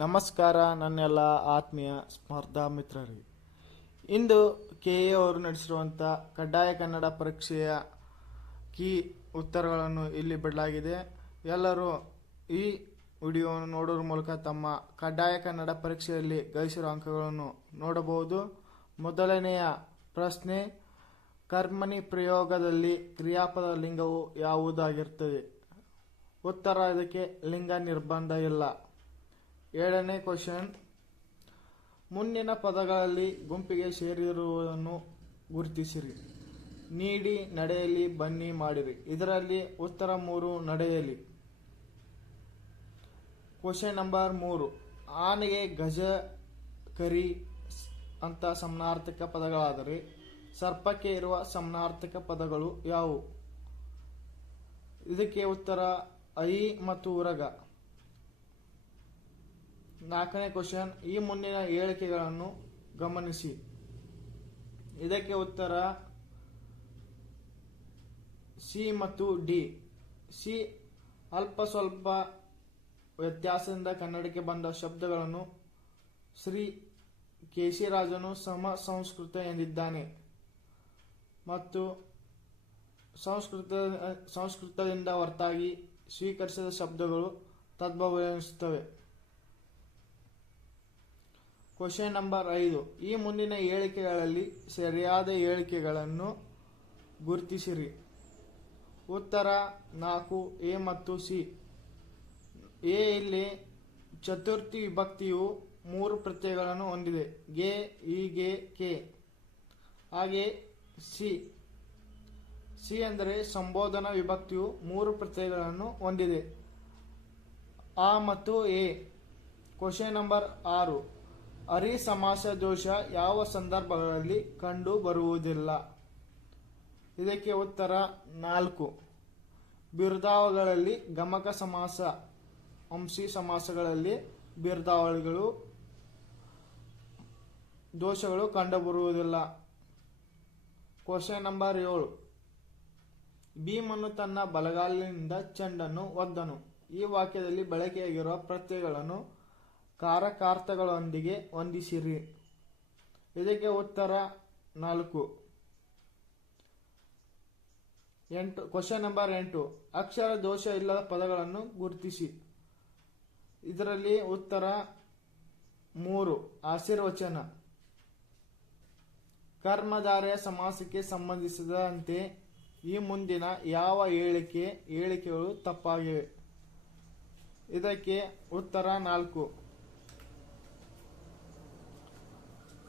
ನಮಸ್ಕಾರ ನನ್ನೆಲ್ಲ ಆತ್ಮೀಯ ಸ್ಪರ್ಧಾ ಮಿತ್ರರಿಗೆ. ಇಂದು KA ಅವರು ನಡೆಸಿರುವಂಥ ಕಡ್ಡಾಯ ಕನ್ನಡ ಪರೀಕ್ಷೆಯ ಕೀ ಉತ್ತರಗಳನ್ನು ಇಲ್ಲಿ ಬಿಡಲಾಗಿದೆ. ಎಲ್ಲರೂ ಈ ವಿಡಿಯೋವನ್ನು ನೋಡೋದ್ರ ಮೂಲಕ ತಮ್ಮ ಕಡ್ಡಾಯ ಕನ್ನಡ ಪರೀಕ್ಷೆಯಲ್ಲಿ ಗಳಿಸಿರುವ ಅಂಕಗಳನ್ನು ನೋಡಬಹುದು. ಮೊದಲನೆಯ ಪ್ರಶ್ನೆ, ಕರ್ಮಣಿ ಪ್ರಯೋಗದಲ್ಲಿ ಕ್ರಿಯಾಪದ ಲಿಂಗವು ಯಾವುದಾಗಿರುತ್ತದೆ? ಉತ್ತರ, ಇದಕ್ಕೆ ಲಿಂಗ ನಿರ್ಬಂಧ ಇಲ್ಲ. ಎರಡನೇ ಕ್ವಶನ್, ಮುಂದಿನ ಪದಗಳಲ್ಲಿ ಗುಂಪಿಗೆ ಸೇರಿರುವುದನ್ನು ಗುರುತಿಸಿರಿ. ನೀಡಿ, ನಡೆಯಲಿ, ಬನ್ನಿ, ಮಾಡಿರಿ. ಇದರಲ್ಲಿ ಉತ್ತರ 3 ನಡೆಯಲಿ. ಕ್ವಶನ್ ನಂಬರ್ 3, ಆನೆಗೆ ಗಜ, ಕರಿ ಅಂತ ಸಮಾನಾರ್ಥಕ ಪದಗಳಾದರೆ ಸರ್ಪಕ್ಕೆ ಇರುವ ಸಮಾನಾರ್ಥಕ ಪದಗಳು ಯಾವುವು? ಇದಕ್ಕೆ ಉತ್ತರ ಐ ಮತ್ತು ಉರಗ. ನಾಲ್ಕನೇ ಕ್ವಶನ್, ಈ ಮುಂದಿನ ಹೇಳಿಕೆಗಳನ್ನು ಗಮನಿಸಿ. ಇದಕ್ಕೆ ಉತ್ತರ ಸಿ ಮತ್ತು ಡಿ. ಸಿ, ಅಲ್ಪ ಸ್ವಲ್ಪ ವ್ಯತ್ಯಾಸದಿಂದ ಕನ್ನಡಕ್ಕೆ ಬಂದ ಶಬ್ದಗಳನ್ನು ಶ್ರೀ ಕೇಶಿರಾಜನು ಸಮ ಸಂಸ್ಕೃತ ಎಂದಿದ್ದಾನೆ ಮತ್ತು ಸಂಸ್ಕೃತದಿಂದ ಹೊರತಾಗಿ ಸ್ವೀಕರಿಸಿದ ಶಬ್ದಗಳು ತದ್ಭವವೆನಿಸುತ್ತವೆ. ಕ್ವಶನ್ ನಂಬರ್ 5, ಈ ಮುಂದಿನ ಹೇಳಿಕೆಗಳಲ್ಲಿ ಸರಿಯಾದ ಹೇಳಿಕೆಗಳನ್ನು ಗುರುತಿಸಿರಿ. ಉತ್ತರ 4 ಎ ಮತ್ತು ಸಿ. ಎ, ಇಲ್ಲಿ ಚತುರ್ಥಿ ವಿಭಕ್ತಿಯು 3 ಪ್ರತ್ಯಯಗಳನ್ನು ಹೊಂದಿದೆ, ಗೆ, ಈಗೆ, ಕೆ. ಹಾಗೆ ಸಿ ಅಂದರೆ ಸಂಬೋಧನಾ ವಿಭಕ್ತಿಯು 3 ಪ್ರತ್ಯಯಗಳನ್ನು ಹೊಂದಿದೆ, ಆ ಮತ್ತು ಎ. ಕ್ವಶನ್ ನಂಬರ್ 6, ಅರಿ ಸಮಾಸ ದೋಷ ಯಾವ ಸಂದರ್ಭಗಳಲ್ಲಿ ಕಂಡು ಬರುವುದಿಲ್ಲ? ಇದಕ್ಕೆ ಉತ್ತರ 4. ಬಿರುದಾವಳಿಗಳಲ್ಲಿ, ಗಮಕ ಸಮಾಸ, ಅಂಶಿ ಸಮಾಸಗಳಲ್ಲಿ ಬಿರುದಾವಳಿಗಳು ದೋಷಗಳು ಕಂಡುಬರುವುದಿಲ್ಲ. ಕ್ವಶನ್ ನಂಬರ್ 7, ಭೀಮನು ತನ್ನ ಬಲಗಾಲಿನಿಂದ ಚೆಂಡನ್ನು ಒದ್ದನು. ಈ ವಾಕ್ಯದಲ್ಲಿ ಬಳಕೆಯಾಗಿರುವ ಪ್ರತ್ಯಯಗಳನ್ನು ಕಾರಕಾರ್ಥಗಳೊಂದಿಗೆ ಹೊಂದಿಸಿರಿ. ಇದಕ್ಕೆ ಉತ್ತರ 4. ಕ್ವಶನ್ ನಂಬರ್ 8, ಅಕ್ಷರ ದೋಷ ಇಲ್ಲದ ಪದಗಳನ್ನು ಗುರುತಿಸಿ. ಇದರಲ್ಲಿ ಉತ್ತರ 3 ಆಶೀರ್ವಚನ. ಕರ್ಮಧಾರೆಯ ಸಮಾಸಕ್ಕೆ ಸಂಬಂಧಿಸಿದಂತೆ ಈ ಮುಂದಿನ ಯಾವ ಹೇಳಿಕೆಗಳು ತಪ್ಪಾಗಿವೆ? ಇದಕ್ಕೆ ಉತ್ತರ 4.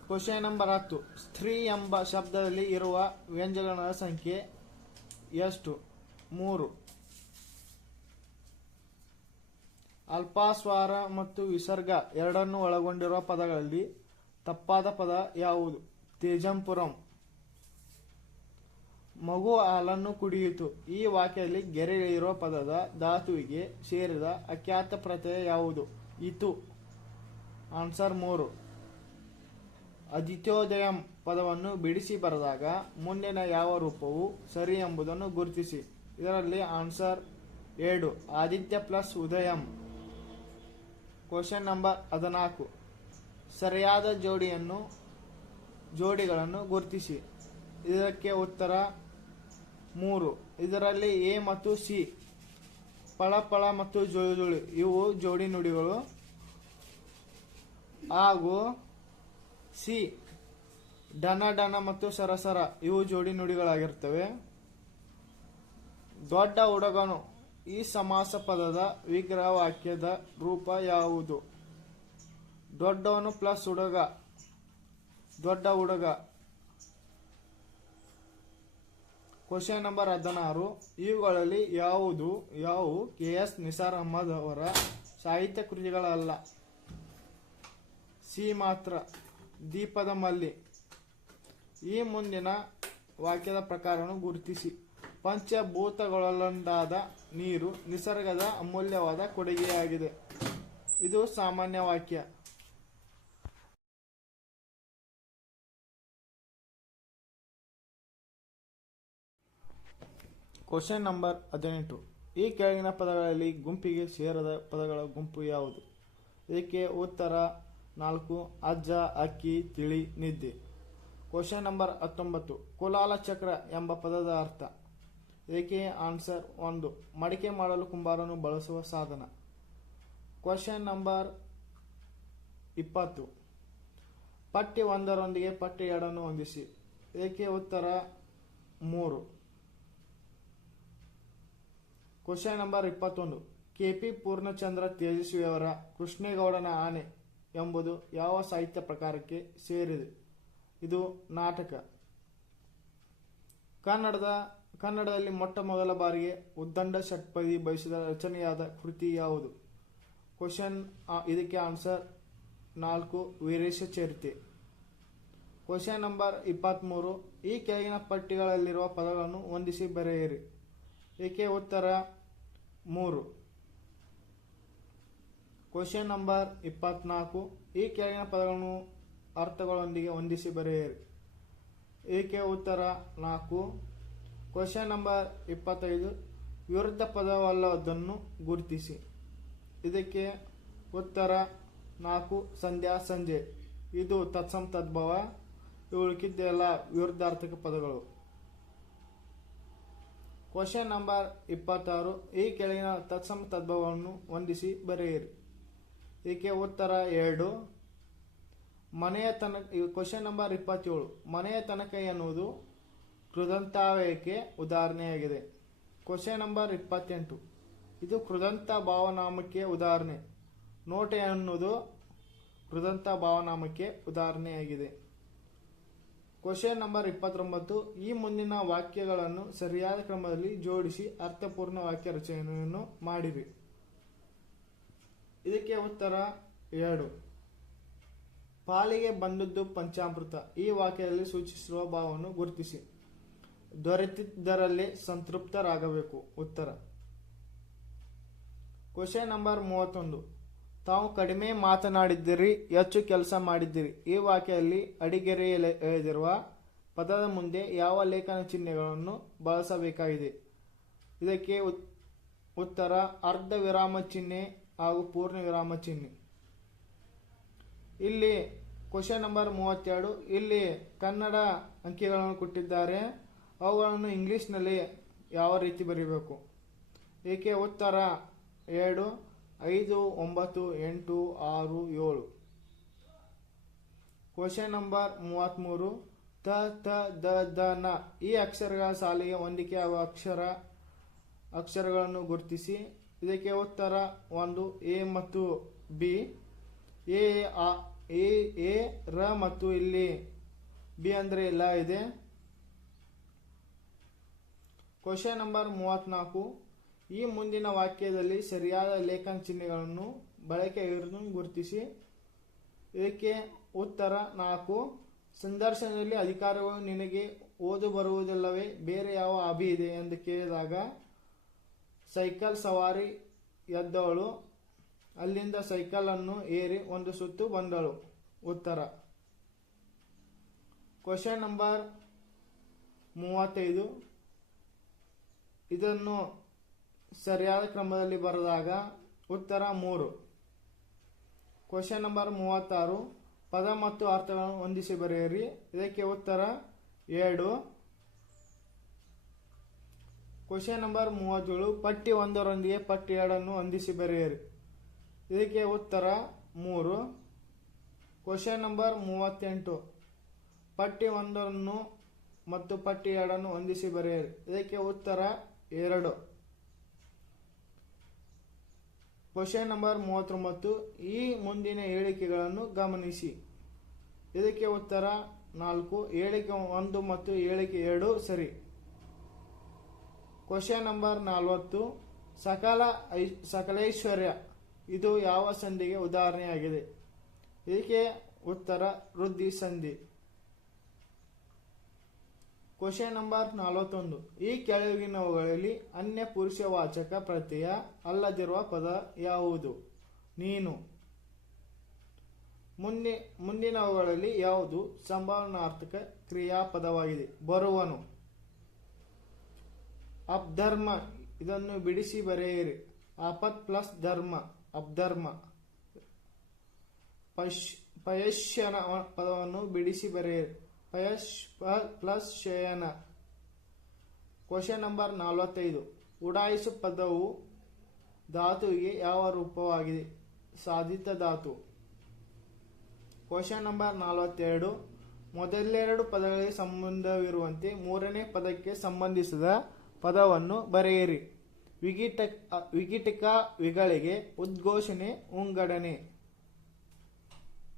ಕ್ವಶನ್ ನಂಬರ್ 10, ಸ್ತ್ರೀ ಎಂಬ ಶಬ್ದದಲ್ಲಿ ಇರುವ ವ್ಯಂಜನಗಳ ಸಂಖ್ಯೆ ಎಷ್ಟು? 3. ಅಲ್ಪಾಸ್ವರ ಮತ್ತು ವಿಸರ್ಗ ಎರಡನ್ನೂ ಒಳಗೊಂಡಿರುವ ಪದಗಳಲ್ಲಿ ತಪ್ಪಾದ ಪದ ಯಾವುದು? ತೇಜಂಪುರಂ. ಮಗು ಹಾಲನ್ನು ಕುಡಿಯಿತು. ಈ ವಾಕ್ಯದಲ್ಲಿ ಗೆರೆ ಇರುವ ಪದದ ಧಾತುವಿಗೆ ಸೇರಿದ ಅಖ್ಯಾತ ಪ್ರತ್ಯಯ ಯಾವುದು? ಇತು. ಆನ್ಸರ್ 3. ಅದಿತ್ಯೋದಯಂ ಪದವನ್ನು ಬಿಡಿಸಿ ಬರೆದಾಗ ಮುಂದಿನ ಯಾವ ರೂಪವು ಸರಿ ಎಂಬುದನ್ನು ಗುರುತಿಸಿ. ಇದರಲ್ಲಿ ಆನ್ಸರ್ 2 ಆದಿತ್ಯ ಪ್ಲಸ್ ಉದಯಂ. ಕ್ವಶನ್ ನಂಬರ್ 14, ಸರಿಯಾದ ಜೋಡಿಗಳನ್ನು ಗುರುತಿಸಿ. ಇದಕ್ಕೆ ಉತ್ತರ 3. ಇದರಲ್ಲಿ ಎ ಮತ್ತು ಸಿ, ಪಳ ಮತ್ತು ಜುಳಿ ಇವು ಜೋಡಿ ನುಡಿಗಳು, ಹಾಗೂ ಸಿ, ಡನ ಮತ್ತು ಸರಸರ ಇವು ಜೋಡಿ ನುಡಿಗಳಾಗಿರ್ತವೆ. ದೊಡ್ಡ ಹುಡುಗನು ಈ ಸಮಾಸ ಪದದ ವಿಗ್ರಹ ವಾಕ್ಯದ ರೂಪ ಯಾವುದು? ದೊಡ್ಡವನು ಪ್ಲಸ್ ಹುಡುಗ, ದೊಡ್ಡ ಹುಡುಗ. ಕ್ವಶನ್ ನಂಬರ್ 16, ಇವುಗಳಲ್ಲಿ ಯಾವುವು KS ನಿಸಾರ್ ಅಹಮದ್ ಅವರ ಸಾಹಿತ್ಯ ಕೃತಿಗಳಲ್ಲ? ಸಿ ಮಾತ್ರ, ದೀಪದ ಮಲ್ಲಿ. ಈ ಮುಂದಿನ ವಾಕ್ಯದ ಪ್ರಕಾರವನ್ನು ಗುರುತಿಸಿ. ಪಂಚಭೂತಗಳಲ್ಲೊಂದಾದ ನೀರು ನಿಸರ್ಗದ ಅಮೂಲ್ಯವಾದ ಕೊಡುಗೆಯಾಗಿದೆ. ಇದು ಸಾಮಾನ್ಯ ವಾಕ್ಯ. ಕ್ವಶನ್ ನಂಬರ್ 18, ಈ ಕೆಳಗಿನ ಪದಗಳಲ್ಲಿ ಗುಂಪಿಗೆ ಸೇರದ ಪದಗಳ ಗುಂಪು ಯಾವುದು? ಇದಕ್ಕೆ ಉತ್ತರ 4 ಅಜ್ಜ, ಅಕ್ಕಿ, ತಿಳಿ, ನಿದ್ದೆ. ಕ್ವಶನ್ ನಂಬರ್ 19 ಕುಲಾಲ ಚಕ್ರ ಎಂಬ ಪದದ ಅರ್ಥ. ಇದಕ್ಕೆ ಆನ್ಸರ್ 1 ಮಡಿಕೆ ಮಾಡಲು ಕುಂಬಾರನು ಬಳಸುವ ಸಾಧನ. ಕ್ವಶನ್ ನಂಬರ್ 20 ಪಟ್ಟಿ ಒಂದರೊಂದಿಗೆ ಪಟ್ಟಿ ಎರಡನ್ನು ಹೊಂದಿಸಿ. ಇದಕ್ಕೆ ಉತ್ತರ 3. ಕ್ವಶನ್ ನಂಬರ್ 21 ಕೆಪಿ ಪೂರ್ಣಚಂದ್ರ ತೇಜಸ್ವಿಯವರ ಕೃಷ್ಣೇಗೌಡನ ಆನೆ ಎಂಬುದು ಯಾವ ಸಾಹಿತ್ಯ ಪ್ರಕಾರಕ್ಕೆ ಸೇರಿದೆ? ಇದು ನಾಟಕ. ಕನ್ನಡದಲ್ಲಿ ಮೊಟ್ಟ ಮೊದಲ ಬಾರಿಗೆ ಉದ್ದಂಡ ಷಟ್ಪದಿ ಬಯಸಿದ ರಚನೆಯಾದ ಕೃತಿ ಯಾವುದು? ಕ್ವಶನ್ ಇದಕ್ಕೆ ಆನ್ಸರ್ 4 ವೀರೇಶ ಚರಿತೆ. ಕ್ವಶನ್ ನಂಬರ್ 23 ಈ ಕೆಳಗಿನ ಪಟ್ಟಿಗಳಲ್ಲಿರುವ ಪದಗಳನ್ನು ಹೊಂದಿಸಿ ಬರೆಯಿರಿ. ಇದಕ್ಕೆ ಉತ್ತರ 3. ಕ್ವಶನ್ ನಂಬರ್ 24 ಈ ಕೆಳಗಿನ ಪದಗಳನ್ನು ಅರ್ಥಗಳೊಂದಿಗೆ ಹೊಂದಿಸಿ ಬರೆಯಿರಿ. ಇದಕ್ಕೆ ಉತ್ತರ 4. ಕ್ವಶನ್ ನಂಬರ್ 25 ವಿರುದ್ಧ ಪದವಲ್ಲದನ್ನು ಗುರುತಿಸಿ. ಇದಕ್ಕೆ ಉತ್ತರ 4 ಸಂಧ್ಯಾ, ಸಂಜೆ. ಇದು ತತ್ಸಮ ತದ್ಭವ. ಉಳಿಕಿದ್ದೆಲ್ಲ ವಿರುದ್ಧಾರ್ಥಕ ಪದಗಳು. ಕ್ವಶನ್ ನಂಬರ್ 26 ಈ ಕೆಳಗಿನ ತತ್ಸಮ ತದ್ಭವವನ್ನು ಹೊಂದಿಸಿ ಬರೆಯಿರಿ. ಇದಕ್ಕೆ ಉತ್ತರ 2 ಮನೆಯ ತನಕ. ಕ್ವಶನ್ ನಂಬರ್ 27 ಮನೆಯ ತನಕ ಎನ್ನುವುದು ಕೃದಂತಾವ್ಯಯಕ್ಕೆ ಉದಾಹರಣೆಯಾಗಿದೆ. ಕ್ವಶನ್ ನಂಬರ್ 28 ಇದು ಕೃದಂತ ಭಾವನಾಮಕ್ಕೆ ಉದಾಹರಣೆ. ನೋಟೆ ಎನ್ನುವುದು ಕೃದಂತ ಭಾವನಾಮಕ್ಕೆ ಉದಾಹರಣೆಯಾಗಿದೆ. ಕ್ವಶನ್ ನಂಬರ್ 29 ಈ ಮುಂದಿನ ವಾಕ್ಯಗಳನ್ನು ಸರಿಯಾದ ಕ್ರಮದಲ್ಲಿ ಜೋಡಿಸಿ ಅರ್ಥಪೂರ್ಣ ವಾಕ್ಯ ರಚನೆಯನ್ನು ಮಾಡಿರಿ. ಇದಕ್ಕೆ ಉತ್ತರ 2 ಪಾಲಿಗೆ ಬಂದದ್ದು ಪಂಚಾಮೃತ ಈ ವಾಕ್ಯದಲ್ಲಿ ಸೂಚಿಸಿರುವ ಭಾವವನ್ನು ಗುರುತಿಸಿ. ದೊರೆತಿದ್ದರಲ್ಲೇ ಸಂತೃಪ್ತರಾಗಬೇಕು. ಉತ್ತರ. ಕ್ವಶನ್ ನಂಬರ್ 31 ತಾವು ಕಡಿಮೆ ಮಾತನಾಡಿದ್ದೀರಿ, ಹೆಚ್ಚು ಕೆಲಸ ಮಾಡಿದ್ದೀರಿ. ಈ ವಾಕ್ಯದಲ್ಲಿ ಅಡಿಗೆರೆಯಲ್ಲಿ ಎಳೆದಿರುವ ಪದದ ಮುಂದೆ ಯಾವ ಲೇಖನ ಚಿಹ್ನೆಗಳನ್ನು ಬಳಸಬೇಕಾಗಿದೆ? ಇದಕ್ಕೆ ಉತ್ತರ ಅರ್ಧ ವಿರಾಮ ಚಿಹ್ನೆ ಹಾಗೂ ಪೂರ್ಣ ವಿರಾಮ ಚಿಹ್ನೆ. ಇಲ್ಲಿ ಕ್ವಶನ್ ನಂಬರ್ 32 ಇಲ್ಲಿ ಕನ್ನಡ ಅಂಕಿಗಳನ್ನು ಕೊಟ್ಟಿದ್ದಾರೆ. ಅವುಗಳನ್ನು ಇಂಗ್ಲಿಷ್ನಲ್ಲಿ ಯಾವ ರೀತಿ ಬರೀಬೇಕು? ಇದಕ್ಕೆ ಉತ್ತರ 2 5 9 8 6 7. ಕ್ವಶನ್ ನಂಬರ್ 33 ತ ತ ದ ದ ನ ಈ ಅಕ್ಷರಗಳ ಸಾಲಿಗೆ ಹೊಂದಿಕೆ ಆಗುವ ಅಕ್ಷರಗಳನ್ನು ಗುರುತಿಸಿ. ಇದಕ್ಕೆ ಉತ್ತರ 1 ಎ ಮತ್ತು ಬಿ. ಎ ರ ಮತ್ತು ಇಲ್ಲಿ ಬಿ ಅಂದ್ರೆ ಲ ಇದೆ. ಕ್ವಶನ್ ನಂಬರ್ 34 ಈ ಮುಂದಿನ ವಾಕ್ಯದಲ್ಲಿ ಸರಿಯಾದ ಲೇಖನ ಚಿಹ್ನೆಗಳನ್ನು ಬಳಕೆ ಗುರುತಿಸಿ. ಇದಕ್ಕೆ ಉತ್ತರ 4 ಸಂದರ್ಶನದಲ್ಲಿ ಅಧಿಕಾರಿಗಳು ನಿನಗೆ ಓದು ಬರುವುದಿಲ್ಲವೇ, ಬೇರೆ ಯಾವ ಹಾಬಿ ಇದೆ ಎಂದು ಕೇಳಿದಾಗ ಸೈಕಲ್ ಸವಾರಿ ಎದ್ದವಳು, ಅಲ್ಲಿಂದ ಸೈಕಲ್ ಅನ್ನು ಏರಿ ಒಂದು ಸುತ್ತು ಬಂದಳು. ಉತ್ತರ. ಕ್ವಶನ್ ನಂಬರ್ 35 ಇದನ್ನು ಸರಿಯಾದ ಕ್ರಮದಲ್ಲಿ ಬರೆದಾಗ ಉತ್ತರ 3. ಕ್ವಶನ್ ನಂಬರ್ 36 ಪದ ಮತ್ತು ಅರ್ಥಗಳನ್ನು ಹೊಂದಿಸಿ ಬರೆಯಿರಿ. ಇದಕ್ಕೆ ಉತ್ತರ 2. ಕ್ವಶನ್ ನಂಬರ್ 37 ಪಟ್ಟಿ ಒಂದರೊಂದಿಗೆ ಪಟ್ಟಿ ಎರಡನ್ನು ಹೊಂದಿಸಿ ಬರೆಯಿರಿ. ಇದಕ್ಕೆ ಉತ್ತರ 3. ಕ್ವಶನ್ ನಂಬರ್ 38 ಪಟ್ಟಿ ಒಂದನ್ನು ಮತ್ತು ಪಟ್ಟಿ ಎರಡನ್ನು ಹೊಂದಿಸಿ ಬರೆಯಿರಿ. ಇದಕ್ಕೆ ಉತ್ತರ 2. ಕ್ವಶನ್ ನಂಬರ್ 39 ಈ ಮುಂದಿನ ಹೇಳಿಕೆಗಳನ್ನು ಗಮನಿಸಿ. ಇದಕ್ಕೆ ಉತ್ತರ 4 ಹೇಳಿಕೆ 1 ಮತ್ತು ಹೇಳಿಕೆ 2 ಸರಿ. ಕ್ವಶನ್ ನಂಬರ್ 40 ಸಕಲೈಶ್ವರ್ಯ ಇದು ಯಾವ ಸಂಧಿಗೆ ಉದಾಹರಣೆಯಾಗಿದೆ? ಇದಕ್ಕೆ ಉತ್ತರ ವೃದ್ಧಿ ಸಂಧಿ. ಕ್ವಶನ್ ನಂಬರ್ 41 ಈ ಕೆಳಗಿನವುಗಳಲ್ಲಿ ಅನ್ಯ ಪುರುಷವಾಚಕ ಪ್ರತ್ಯಯ ಅಲ್ಲದಿರುವ ಪದ ಯಾವುದು? ನೀನು. ಮುಂದಿನವುಗಳಲ್ಲಿ ಯಾವುದು ಸಂಭಾವನಾರ್ಥಕ ಕ್ರಿಯಾಪದವಾಗಿದೆ? ಬರುವನು. ಅಬ್ಧರ್ಮ ಇದನ್ನು ಬಿಡಿಸಿ ಬರೆಯಿರಿ. ಆಪತ್ ಪ್ಲಸ್ ಧರ್ಮ ಅಬ್ಧರ್ಮ. ಪಯಶ್ಯನ ಪದವನ್ನು ಬಿಡಿಸಿ ಬರೆಯಿರಿ. ಪಯಶ್ ಪ್ಲಸ್ ಶಯನ. Question number 45. ಉಡಾಯಿಸು ಪದವು ಧಾತುವಿಗೆ ಯಾವ ರೂಪವಾಗಿದೆ? ಸಾಧಿತ ಧಾತು. Question number 42. ಮೊದಲೆರಡು ಪದಗಳಿಗೆ ಸಂಬಂಧವಿರುವಂತೆ ಮೂರನೇ ಪದಕ್ಕೆ ಸಂಬಂಧಿಸಿದ ಪದವನ್ನು ಬರೆಯಿರಿ. ವಿಘಟಿಕ, ವಿಗಳಿಗೆ, ಉದ್ಘೋಷಣೆ, ಉಂಗಡಣೆ.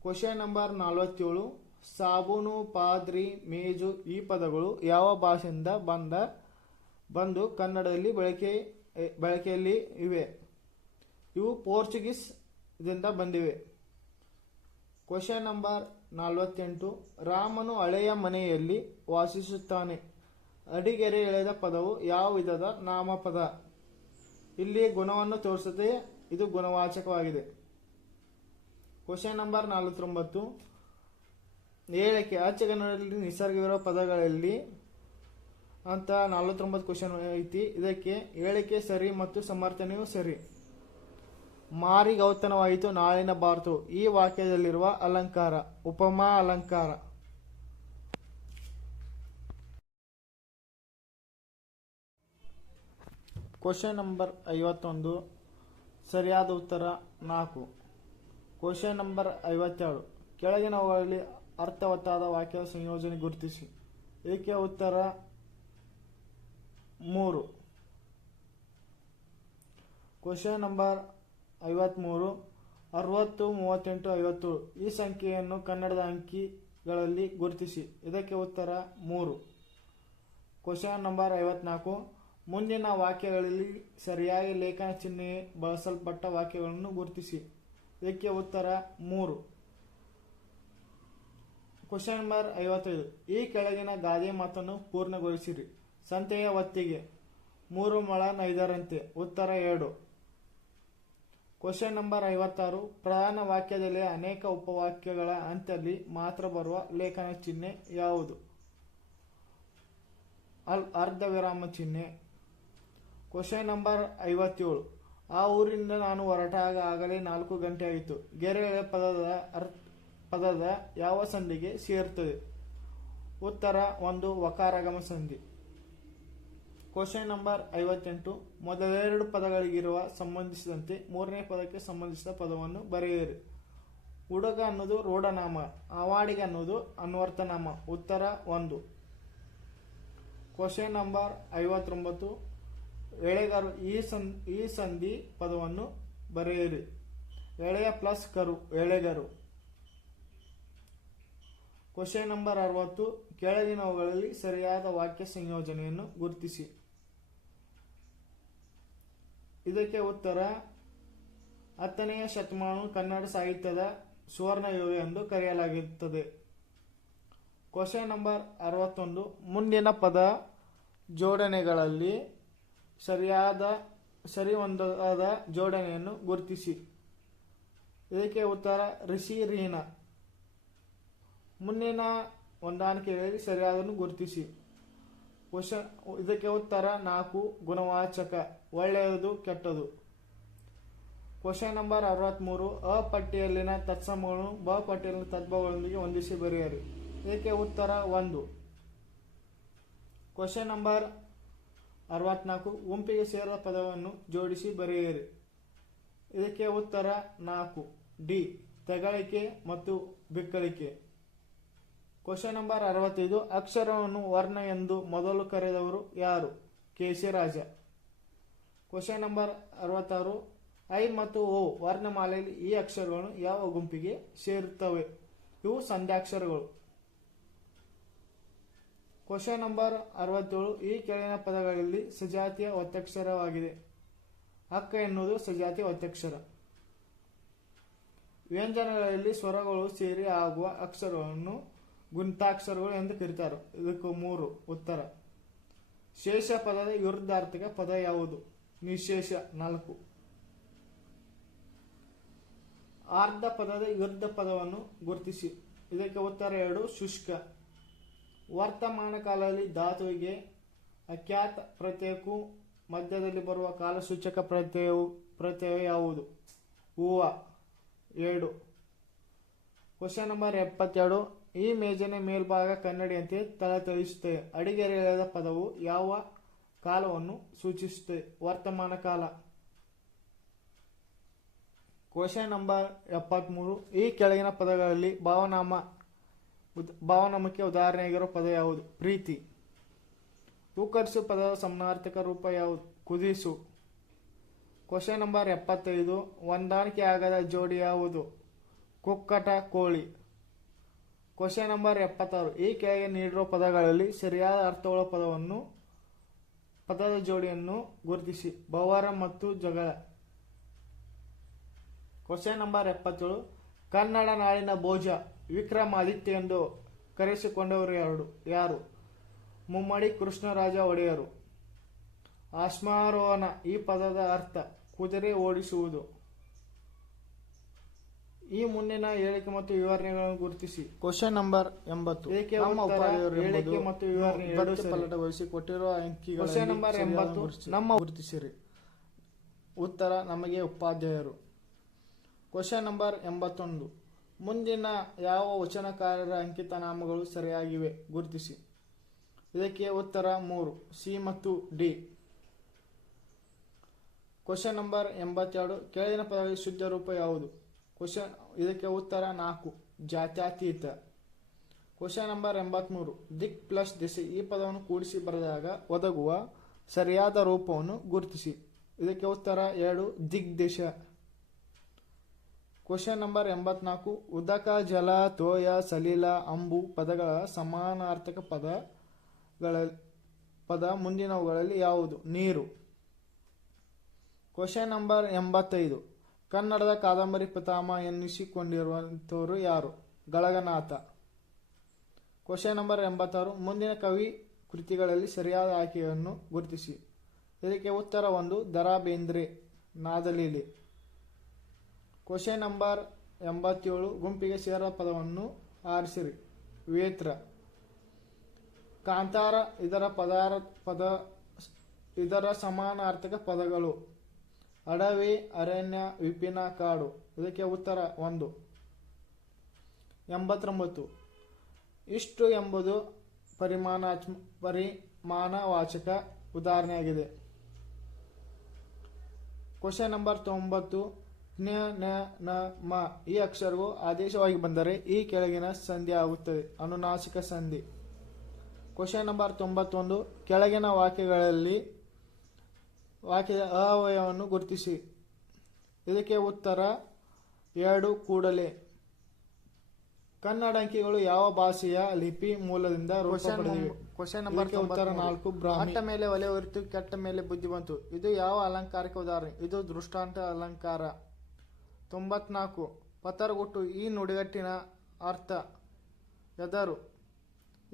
Question number 47. ಸಾಬೂನು, ಪಾದ್ರಿ, ಮೇಜು ಈ ಪದಗಳು ಯಾವ ಭಾಷೆಯಿಂದ ಬಂದು ಕನ್ನಡದಲ್ಲಿ ಬಳಕೆಯಲ್ಲಿ ಇವೆ? ಇವು ಪೋರ್ಚುಗೀಸ್ ದಿಂದ ಬಂದಿವೆ. Question number 48. ರಾಮನು ಹಳೆಯ ಮನೆಯಲ್ಲಿ ವಾಸಿಸುತ್ತಾನೆ. ಅಡಿಗೆರೆ ಎಳೆದ ಪದವು ಯಾವ ವಿಧದ ನಾಮಪದ? ಇಲ್ಲಿ ಗುಣವನ್ನು ತೋರಿಸುತ್ತೆ, ಇದು ಗುಣವಾಚಕವಾಗಿದೆ. Question number 49. ಹೇಳಿಕೆ. ಅಚ್ಚಗನ್ನಡದಲ್ಲಿ ನಿಸರ್ಗವಿರುವ ಪದಗಳಲ್ಲಿ ಅಂತ 49 ಕ್ವಶನ್ ಐತಿ. ಇದಕ್ಕೆ ಹೇಳಿಕೆ ಸರಿ ಮತ್ತು ಸಮರ್ಥನೆಯೂ ಸರಿ. ಮಾರಿಗೌತಣವಾಯಿತು ನಾಳಿನ ಬಾರ್ತು ಈ ವಾಕ್ಯದಲ್ಲಿರುವ ಅಲಂಕಾರ ಉಪಮಾ ಅಲಂಕಾರ. Question number 51. ಸರಿಯಾದ ಉತ್ತರ 4. Question number 52. ಕೆಳಗಿನವುಗಳಲ್ಲಿ ಅರ್ಥವತ್ತಾದ ವಾಕ್ಯದ ಸಂಯೋಜನೆ ಗುರುತಿಸಿ. ಇದಕ್ಕೆ ಉತ್ತರ 3. Question number 53. 60, 38, 57 ಈ ಸಂಖ್ಯೆಯನ್ನು ಕನ್ನಡದ ಅಂಕಿಗಳಲ್ಲಿ ಗುರುತಿಸಿ. ಇದಕ್ಕೆ ಉತ್ತರ 3. Question number 54. ಮುಂದಿನ ವಾಕ್ಯಗಳಲ್ಲಿ ಸರಿಯಾಗಿ ಲೇಖನ ಚಿಹ್ನೆ ಬಳಸಲ್ಪಟ್ಟ ವಾಕ್ಯಗಳನ್ನು ಗುರುತಿಸಿ. ಇದಕ್ಕೆ ಉತ್ತರ 3. Question number 55. ಈ ಕೆಳಗಿನ ಗಾದೆ ಮಾತನ್ನು ಪೂರ್ಣಗೊಳಿಸಿರಿ. ಸಂತೆಯ ಹೊತ್ತಿಗೆ 3 ಮೊಳ ನೈದರಂತೆ. ಉತ್ತರ 2. Question number 56. ಪ್ರಧಾನ ವಾಕ್ಯದಲ್ಲಿ ಅನೇಕ ಉಪವಾಕ್ಯಗಳ ಅಂತ್ಯದಲ್ಲಿ ಮಾತ್ರ ಬರುವ ಲೇಖನ ಚಿಹ್ನೆ ಯಾವುದು? ಅರ್ಧ ವಿರಾಮ ಚಿಹ್ನೆ. Question number 57. ಆ ಊರಿನಿಂದ ನಾನು ಹೊರಟಾಗ ಆಗಲೇ 4 ಗಂಟೆ ಆಯಿತು. ಗೆರೆಯ ಪದದ ಯಾವ ಸಂಧಿಗೆ ಸೇರುತ್ತದೆ? ಉತ್ತರ 1 ವಕಾರಗಮ ಸಂಧಿ. Question number 58. ಮೊದಲೆರಡು ಪದಗಳಿಗಿರುವ ಸಂಬಂಧಿಸಿದಂತೆ ಮೂರನೇ ಪದಕ್ಕೆ ಸಂಬಂಧಿಸಿದ ಪದವನ್ನು ಬರೆಯಿರಿ. ಹುಡುಗ ಅನ್ನೋದು ರೂಢನಾಮ, ಅವಾಡಿಗ ಅನ್ನೋದು ಅನ್ವರ್ಥನಾಮ. ಉತ್ತರ 1. Question number 59. ಎಳೆಗಾರು ಈ ಸಂಧಿ ಪದವನ್ನು ಬರೆಯಿರಿ. ಎಳೆಯ ಪ್ಲಸ್ ಕರು ಎಳೆಗರು. Question number 60. ಕೆಳಗಿನವುಗಳಲ್ಲಿ ಸರಿಯಾದ ವಾಕ್ಯ ಸಂಯೋಜನೆಯನ್ನು ಗುರುತಿಸಿ. ಇದಕ್ಕೆ ಉತ್ತರ 10ನೇ ಶತಮಾನ ಕನ್ನಡ ಸಾಹಿತ್ಯದ ಸುವರ್ಣಯುಗ ಎಂದು ಕರೆಯಲಾಗುತ್ತದೆ. Question number 61. ಮುಂದಿನ ಪದ ಜೋಡಣೆಗಳಲ್ಲಿ ಸರಿ ಹೊಂದದ ಜೋಡಣೆಯನ್ನು ಗುರುತಿಸಿ. ಇದಕ್ಕೆ ಉತ್ತರ ಋಷಿ ರೀನ. ಮುಂದಿನ ಹೊಂದಾಣಿಕೆಯಲ್ಲಿ ಸರಿಯಾದನ್ನು ಗುರುತಿಸಿ. ಇದಕ್ಕೆ ಉತ್ತರ 4 ಗುಣವಾಚಕ ಒಳ್ಳೆಯದು ಕೆಟ್ಟದು. Question number 63. ಅ ಪಟ್ಟಿಯಲ್ಲಿನ ತತ್ಸಮಗಳನ್ನು ಬ ಪಟ್ಟಿಯಲ್ಲಿನ ತದ್ಭವಗಳೊಂದಿಗೆ ಹೊಂದಿಸಿ ಬರೆಯಿರಿ. ಇದಕ್ಕೆ ಉತ್ತರ 1. Question number 64. ಗುಂಪಿಗೆ ಸೇರದ ಪದವನ್ನು ಜೋಡಿಸಿ ಬರೆಯಿರಿ. ಇದಕ್ಕೆ ಉತ್ತರ 4 ಡಿ ತೆಗಳಿಕೆ ಮತ್ತು ಬಿಕ್ಕಳಿಕೆ. Question number 65. ಅಕ್ಷರವನ್ನು ವರ್ಣ ಎಂದು ಮೊದಲು ಕರೆದವರು ಯಾರು? ಕೇಶಿರಾಜ. Question number 66. ಐ ಮತ್ತು ಓ ವರ್ಣಮಾಲೆಯಲ್ಲಿ ಈ ಅಕ್ಷರಗಳು ಯಾವ ಗುಂಪಿಗೆ ಸೇರುತ್ತವೆ? ಇವು ಸಂಧ್ಯಾಕ್ಷರಗಳು. Question number 67. ಈ ಕೆಳಗಿನ ಪದಗಳಲ್ಲಿ ಸಜಾತಿಯ ಒತ್ತಕ್ಷರವಾಗಿದೆ. ಅಕ್ಕ ಎನ್ನುವುದು ಸಜಾತಿಯ ಒತ್ತಕ್ಷರ. ವ್ಯಂಜನಗಳಲ್ಲಿ ಸ್ವರಗಳು ಸೇರಿ ಆಗುವ ಅಕ್ಷರಗಳನ್ನು ಗುಂತಾಕ್ಷರಗಳು ಎಂದು ಕರೀತಾರೆ. ಇದಕ್ಕೂ 3 ಉತ್ತರ. ಶೇಷ ಪದದ ವಿರುದ್ಧಾರ್ಥಕ ಪದ ಯಾವುದು? ನಿಶೇಷ 4. ಆರ್ಧ ಪದದ ವಿರುದ್ಧ ಪದವನ್ನು ಗುರುತಿಸಿ. ಇದಕ್ಕೆ ಉತ್ತರ 2 ಶುಷ್ಕ. ವರ್ತಮಾನ ಕಾಲದಲ್ಲಿ ಧಾತುವಿಗೆ ಅಖ್ಯಾತ ಪ್ರತ್ಯಯಕ್ಕೂ ಮಧ್ಯದಲ್ಲಿ ಬರುವ ಕಾಲಸೂಚಕ ಪ್ರತ್ಯಯ ಯಾವುದು? ಹೂವ 2. Question number 72. ಈ ಮೇಜಿನ ಮೇಲ್ಭಾಗ ಕನ್ನಡಿಯಂತೆ ಥಳಥಳಿಸುತ್ತದೆ. ಅಡಿಗೆರೆಯದ ಪದವು ಯಾವ ಕಾಲವನ್ನು ಸೂಚಿಸುತ್ತದೆ? ವರ್ತಮಾನ ಕಾಲ. Question number 73. ಈ ಕೆಳಗಿನ ಪದಗಳಲ್ಲಿ ಭಾವನಾಮಕ್ಕೆ ಉದಾಹರಣೆಯಾಗಿರುವ ಪದ ಯಾವುದು? ಪ್ರೀತಿ. ತೂಕಡಿಸು ಪದದ ಸಮಾನಾರ್ಥಕ ರೂಪ ಯಾವುದು? ಕುದಿಸು. Question number 75. ಹೊಂದಾಣಿಕೆ ಆಗದ ಜೋಡಿ ಯಾವುದು? ಕುಕ್ಕಟ, ಕೋಳಿ. Question number 76. ಈ ಕೆಳಗೆ ನೀಡಿರುವ ಪದಗಳಲ್ಲಿ ಸರಿಯಾದ ಅರ್ಥವುಳ್ಳ ಪದದ ಜೋಡಿಯನ್ನು ಗುರುತಿಸಿ. ಬವರ ಮತ್ತು ಜಗಳ. Question number 77. ಕನ್ನಡ ನಾಡಿನ ಭೋಜ ವಿಕ್ರಮಾದಿತ್ಯ ಎಂದು ಕರೆಸಿಕೊಂಡವರು ಯಾರು? ಮುಮ್ಮಡಿ ಕೃಷ್ಣರಾಜ ಒಡೆಯರು. ಅಶ್ವಾರೋಹಣ ಈ ಪದದ ಅರ್ಥ ಕುದುರೆ ಓಡಿಸುವುದು. ಈ ಮುಂದಿನ ಹೇಳಿಕೆ ಮತ್ತು ವಿವರಣೆಗಳನ್ನು ಗುರುತಿಸಿ. Question number 80. ಹೇಳಿಕೆ ಮತ್ತು ವಿವರಣೆ ಪಲಟಗೊಳಿಸಿ ಕೊಟ್ಟಿರುವ ಅಂಕಿಗಳು. Question number 80. ನಮ್ಮ ಗುರುತಿಸಿರಿ. ಉತ್ತರ ನಮಗೆ ಉಪಾಧ್ಯಾಯರು. Question number 81. ಮುಂದಿನ ಯಾವ ವಚನಕಾರರ ಅಂಕಿತ ನಾಮಗಳು ಸರಿಯಾಗಿವೆ? ಗುರುತಿಸಿ. ಇದಕ್ಕೆ ಉತ್ತರ 3, ಸಿ ಮತ್ತು ಡಿ. Question number 82. ಕೆಳಗಿನ ಪದಗಳಲ್ಲಿ ಶುದ್ಧ ರೂಪ ಯಾವುದು? ಇದಕ್ಕೆ ಉತ್ತರ 4, ಜಾತ್ಯತೀತ. Question number 83. ದಿಕ್ ಪ್ಲಸ್ ದಿಸೆ ಈ ಪದವನ್ನು ಕೂಡಿಸಿ ಬರೆದಾಗ ಒದಗುವ ಸರಿಯಾದ ರೂಪವನ್ನು ಗುರುತಿಸಿ. ಇದಕ್ಕೆ ಉತ್ತರ 2, ದಿಗ್ದೇಶ. Question number 84. ಉದಕ, ಜಲ, ತೋಯ, ಸಲಿಲ, ಅಂಬು ಪದಗಳ ಸಮಾನಾರ್ಥಕ ಪದ ಮುಂದಿನವುಗಳಲ್ಲಿ ಯಾವುದು? ನೀರು. Question number 85. ಕನ್ನಡದ ಕಾದಂಬರಿ ಪಿತಾಮಹ ಎನ್ನಿಸಿಕೊಂಡಿರುವಂಥವರು ಯಾರು? ಗಳಗನಾಥ. Question number 86. ಮುಂದಿನ ಕವಿ ಕೃತಿಗಳಲ್ಲಿ ಸರಿಯಾದ ಆಯ್ಕೆಯನ್ನು ಗುರುತಿಸಿ. ಇದಕ್ಕೆ ಉತ್ತರ 1, ದ. ರಾ ಬೇಂದ್ರೆ, ನಾದಲೀಲೆ. Question number 87. ಗುಂಪಿಗೆ ಸೇರದ ಪದವನ್ನು ಆರಿಸಿರಿ. ವೇತ್ರ. ಕಾಂತಾರ ಇದರ ಸಮಾನಾರ್ಥಕ ಪದಗಳು. ಅಡವಿ, ಅರಣ್ಯ, ವಿಪಿನ, ಕಾಡು. ಇದಕ್ಕೆ ಉತ್ತರ 1. 89. ಇಷ್ಟು ಎಂಬುದು ಪರಿಮಾಣವಾಚಕ ಉದಾಹರಣೆಯಾಗಿದೆ. Question number 90. ಜ್ಞ, ನ, ನ, ಮ ಈ ಅಕ್ಷರವು ಆದೇಶವಾಗಿ ಬಂದರೆ ಈ ಕೆಳಗಿನ ಸಂಧಿ ಆಗುತ್ತದೆ. ಅನುನಾಸಿಕ ಸಂಧಿ. Question number 91. ಕೆಳಗಿನ ವಾಕ್ಯದ ಅವಯವವನ್ನು ಗುರುತಿಸಿ. ಇದಕ್ಕೆ ಉತ್ತರ 2, ಕೂಡಲೇ. ಕನ್ನಡ ಅಂಕಿಗಳು ಯಾವ ಭಾಷೆಯ ಲಿಪಿ ಮೂಲದಿಂದ ರೂಪ ಪಡೆದಿವೆ? ಕ್ವಶನ್ ನಂಬರ್ ಉತ್ತರ 4, ಬ್ರಾಹ್ಮಿ. ಅಟ್ಟ ಮೇಲೆ ಒಲೆ ಹೊರಿತು, ಕೆಟ್ಟ ಮೇಲೆ ಬುದ್ಧಿ ಬಂತು. ಇದು ಯಾವ ಅಲಂಕಾರಿಕ ಉದಾಹರಣೆ? ಇದು ದೃಷ್ಟಾಂತ ಅಲಂಕಾರ. 94. ಪತರಗುಟ್ಟು ಈ ನುಡಿಗಟ್ಟಿನ ಅರ್ಥ ಎದರು?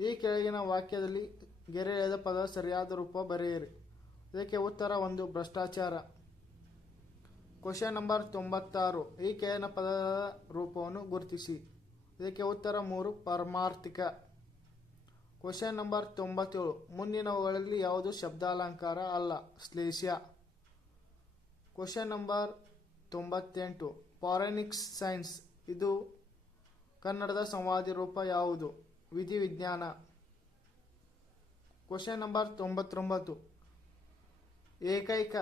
ಈ ಕೆಳಗಿನ ವಾಕ್ಯದಲ್ಲಿ ಗೆರೆ ಎಳೆದ ಪದ ಸರಿಯಾದ ರೂಪ ಬರೆಯಿರಿ. ಇದಕ್ಕೆ ಉತ್ತರ 1, ಭ್ರಷ್ಟಾಚಾರ. Question number 96. ಈ ಕೆಳಗಿನ ಪದದ ರೂಪವನ್ನು ಗುರುತಿಸಿ. ಇದಕ್ಕೆ ಉತ್ತರ 3, ಪಾರಮಾರ್ಥಿಕ. Question number 97. ಮುಂದಿನವುಗಳಲ್ಲಿ ಯಾವುದು ಶಬ್ದಾಲಂಕಾರ ಅಲ್ಲ? ಶ್ಲೇಷ. Question number 98. ಫಾರೆನ್ಸಿಕ್ ಸೈನ್ಸ್ ಇದು ಕನ್ನಡದ ಸಂವಾದಿ ರೂಪ ಯಾವುದು? ವಿಧಿವಿಜ್ಞಾನ. Question number 99. ಏಕೈಕ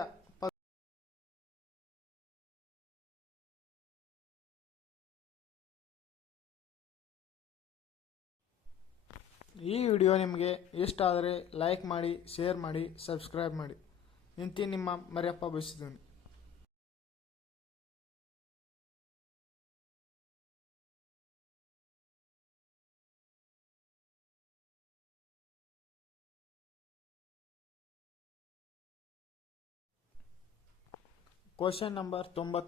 ಈ ವಿಡಿಯೋ ನಿಮಗೆ ಇಷ್ಟ ಆದರೆ ಲೈಕ್ ಮಾಡಿ, ಶೇರ್ ಮಾಡಿ, ಸಬ್ಸ್ಕ್ರೈಬ್ ಮಾಡಿ. ಇಂತಿ ನಿಮ್ಮ ಮರಿಯಪ್ಪ ಬಯಸಿದ್ದೇನೆ. Question number 90.